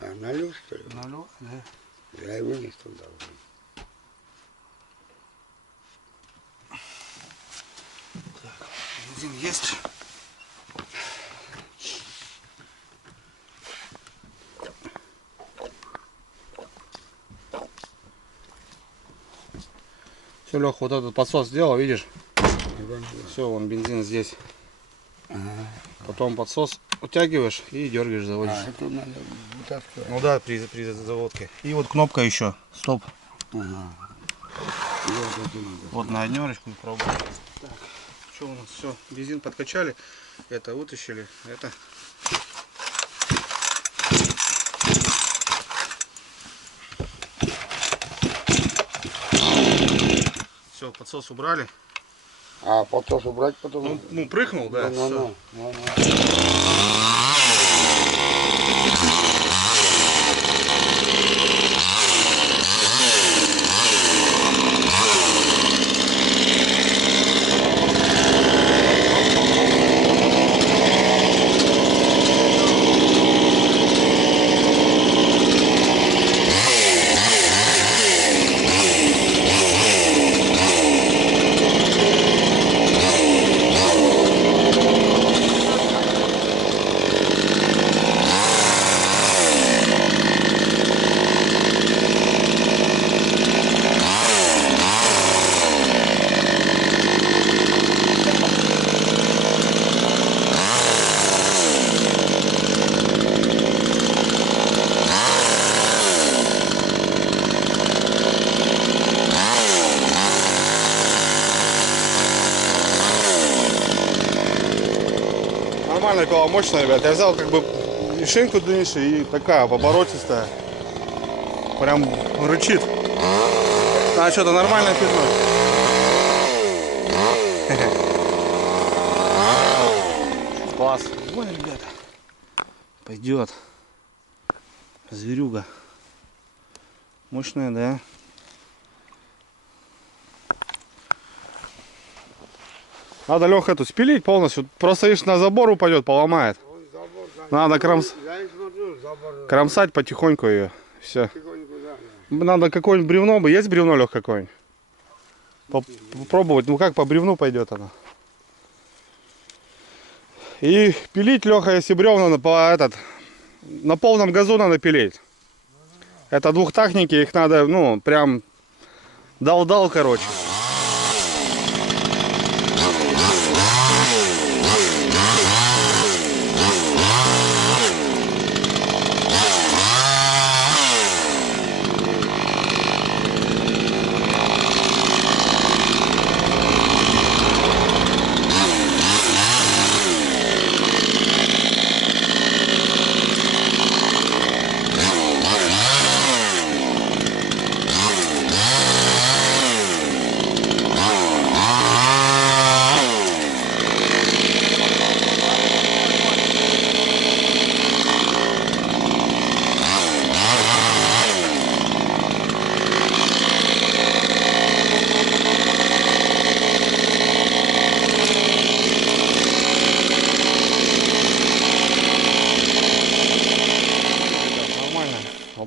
А налил, что ли? Налил, да. Я и вынес туда. Бензин есть. Все, Лех, вот этот подсос сделал, видишь? Все, вон бензин здесь. Потом подсос утягиваешь и дергаешь, заводишь. А, это надо вытаскивать. Ну да, при заводке. И вот кнопка еще. Стоп. Ага. И вот это надо. Вот на однерочку пробуем. Так, что у нас? Все, бензин подкачали. Это вытащили. Это. Все, подсос убрали. А подсос убрать потом? Ну прыгнул, да. Всё. Ну. Нормальная пила, мощная, ребят. Я взял как бы шинку длиннейшую и такая оборотистая. Прям рычит. А что-то нормальное пятно. Класс. Ой, ребята. Пойдет. Зверюга. Мощная, да? Надо, Леха, эту спилить полностью. Просто видишь, на забор упадет, поломает. Надо кромсать потихоньку ее. Все. Надо какое-нибудь бревно бы. Есть бревно, Лех, какое-нибудь? Попробовать. Ну как по бревну пойдет она. И пилить, Леха, если бревна на полном газу надо пилить. Это двухтахники, их надо, ну, прям дал-дал, короче.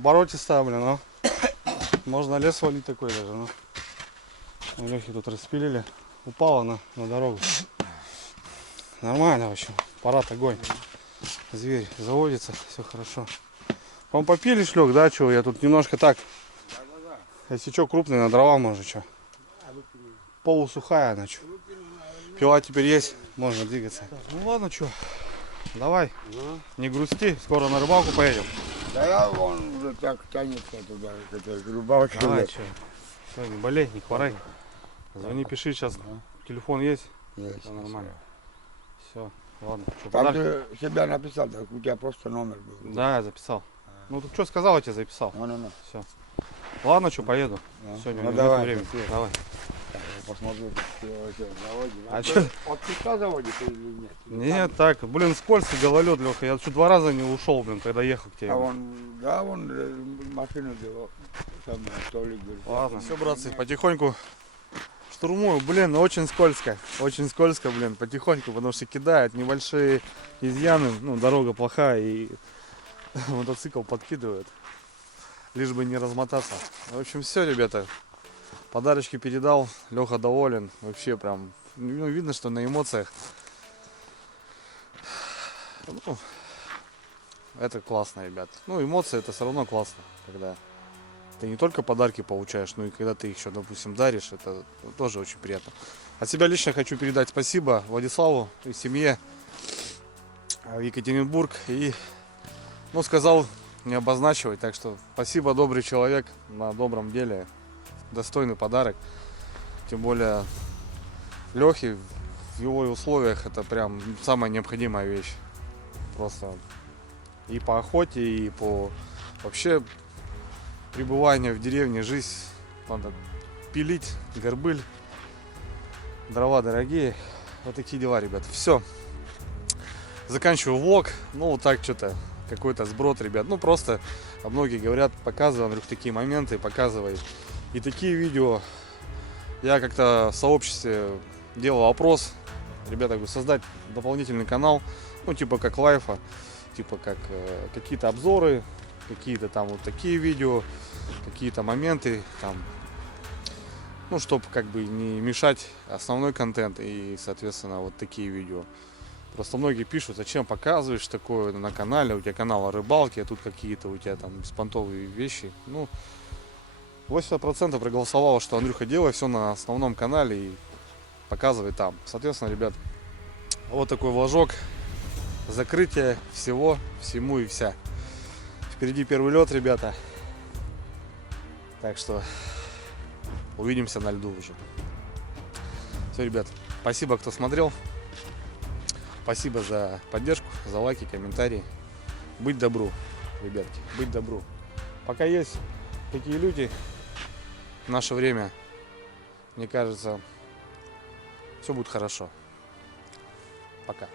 оборотистая, блин, ну. Можно лес валить такой даже, ну. У Лехи тут распилили. Упала на дорогу. Нормально, в общем. Парад огонь. Зверь заводится, все хорошо. По-моему, попили шлёк, да, чего? Я тут немножко так. Если что, крупный, на дрова может, что. Полусухая она, что. Пила теперь есть, можно двигаться. Ну ладно, что. Давай, не грусти, скоро на рыбалку поедем. Да я вон уже так тянется туда, к этой рыбалке. Давай, что. Все, не болей, не хворай. Звони, пиши, сейчас телефон есть. Есть. Все нормально. Все, ладно. Что, Там подарки? ты себя написал, так у тебя просто номер был. Да, я записал. Ну тут что сказал, я тебе записал. Ну. Все. Ладно, что, поеду. Да. Сегодня Ну, нет давай, времени. спасибо. Давай. Я посмотрю, как ты его заводишь. А ты чё? От песка заводишь или нет? Нет, так, блин, скользкий гололед, Леха. Я чуть 2 раза не ушел, блин, когда ехал к тебе. А он машину делал. Там Толик говорит. Ладно, все, братцы, потихоньку штурмую. Блин, очень скользко, блин, потихоньку, потому что кидает небольшие изъяны, ну, дорога плохая и мотоцикл подкидывает, лишь бы не размотаться. В общем, все, ребята, подарочки передал, Леха доволен, вообще прям, ну, видно, что на эмоциях. Ну, это классно, ребят. Ну, эмоции это все равно классно, когда ты не только подарки получаешь, но и когда ты их еще, допустим, даришь, это тоже очень приятно. От себя лично хочу передать спасибо Владиславу и семье в Екатеринбург. И, ну, сказал не обозначивать, так что спасибо, добрый человек, на добром деле. Достойный подарок. Тем более Лехе в его условиях это прям самая необходимая вещь. Просто и по охоте, и по вообще пребывание в деревне, жизнь, надо пилить, горбыль, дрова дорогие. Вот такие дела, ребят. Все. Заканчиваю влог. Ну, вот так что-то, какой-то сброд, ребят. Ну, просто, многие говорят, показывай, Андрюх, такие моменты, показывай. И такие видео. Я как-то в сообществе делал опрос. Ребята, говорю, создать дополнительный канал, ну, типа как лайфа, типа как какие-то обзоры, какие-то там вот такие видео, какие-то моменты там, ну, чтобы как бы не мешать основной контент и, соответственно, вот такие видео. Просто многие пишут, зачем показываешь такое на канале, у тебя канал о рыбалке, а тут какие-то у тебя там беспонтовые вещи. Ну, 80% проголосовало, что Андрюха, делай все на основном канале и показывай там. Соответственно, ребят, вот такой вложок, закрытие всего, всему и вся. Впереди первый лед, ребята. Так что увидимся на льду уже. Все, ребят, спасибо, кто смотрел. Спасибо за поддержку, за лайки, комментарии. Быть добру, ребятки, быть добру. Пока есть такие люди в наше время, мне кажется, все будет хорошо. Пока.